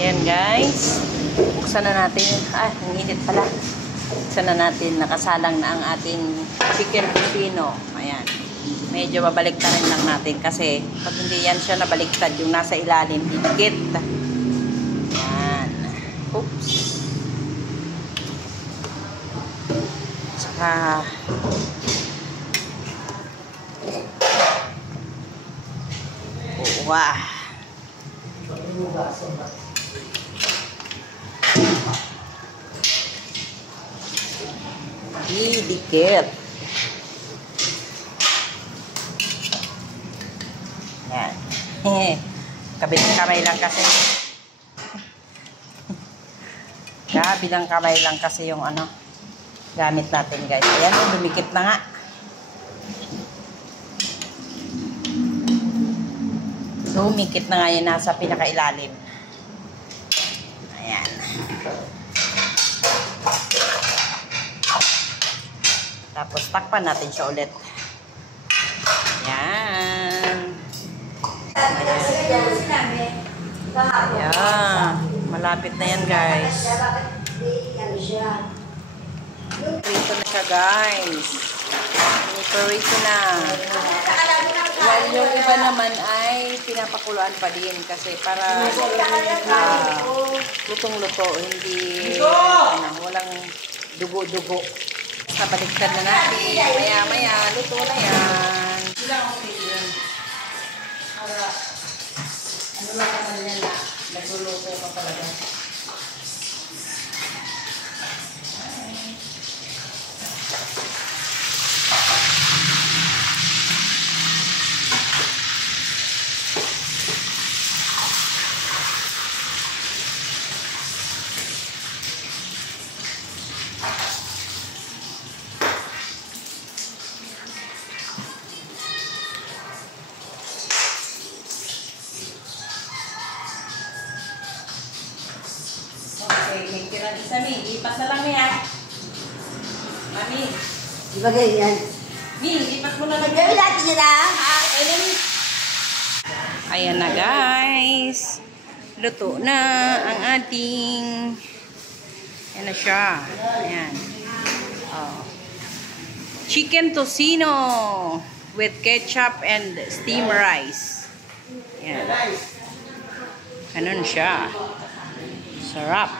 Ayan guys. Buksan na natin. Ang init pala. Buksan na natin. Nakasalang na ang ating chicken tocino. Ayan. Medyo babaliktarin lang natin kasi pag hindi yan siya nabaliktad, yung nasa ilalim, dikit. Ayan. Oops. Saka wah. Dikit. Yan. Kabilang kamay lang kasi. Kabilang kamay lang kasi yung ano gamit natin guys. Ayan, dumikit na nga. Dumikit na nga yun nasa pinakailalim. Ayan. Tapos takpan natin siya ulit. Ayan. Ayan. Malapit na yan guys. Prito na siya guys. Prito na. While yung iba naman ay pinapakuluan pa din kasi para lutong-luto, hindi walang dugo-dugo. Nabaliktad na natin. Maya-maya, luto na yan. Ano lang naman yan na nagluluto ka talaga. Okay, may tira isa mi. Lipat na lang yan. Mami. Ibagay yan. Mi, lipat mo na lang. Gawin natin yun ah. Ayan na guys. Luto na ang ating. Ayan na siya. Ayan. Oh. Chicken tocino with ketchup and steamed rice. Ayan. Ganun siya. Sarap.